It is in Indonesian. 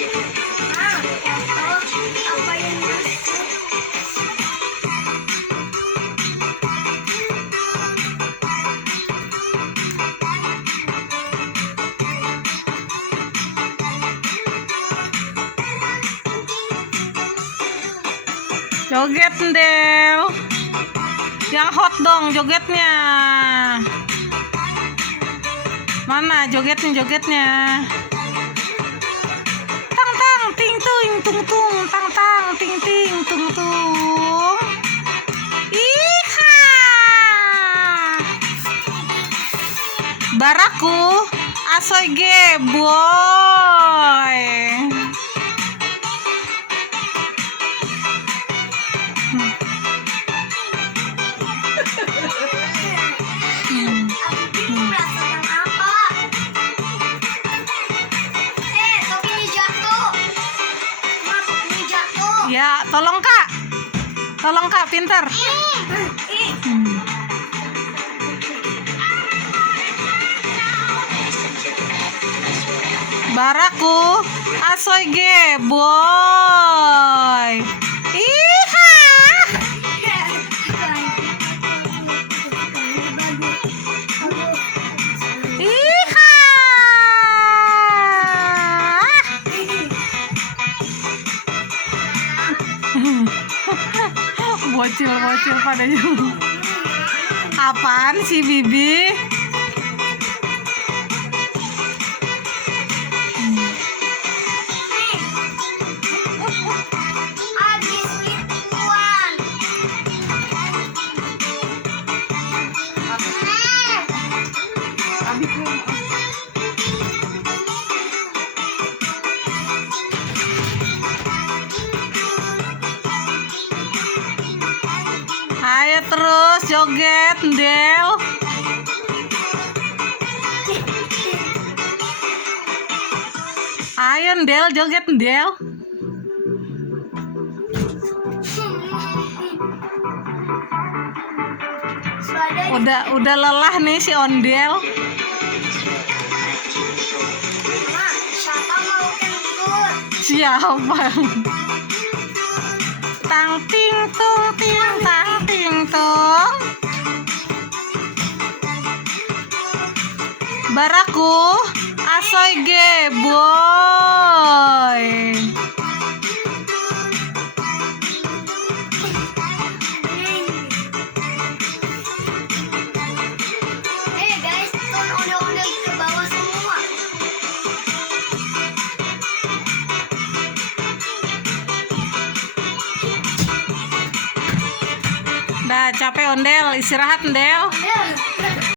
Apa yang masuk? Joget Del. Yang hot dong jogetnya. Mana jogetnya? Tang tang ting ting tung tung tang tang ting ting tung tung. Iha. Baraku asoy ge boy. Merasakan apa? Topinya jatuh. Ma, topinya jatuh. Ya, tolong Kak, pinter. Baraku asoy ge boy. Iha. Iha. Bocil pada juga. Apaan sih Bibi? Abis ituan. Ayo terus joget Del. Ayo Del joget Del. Udah lelah nih si Ondel. Ma, siapa mau kentut? Siapa? Tang ting tung ting tang ting tung. Baraku asoy ge boy. Guys, turun ondel-ondel ke bawah semua. Dah capek Ondel, istirahat Ondel. Ondel.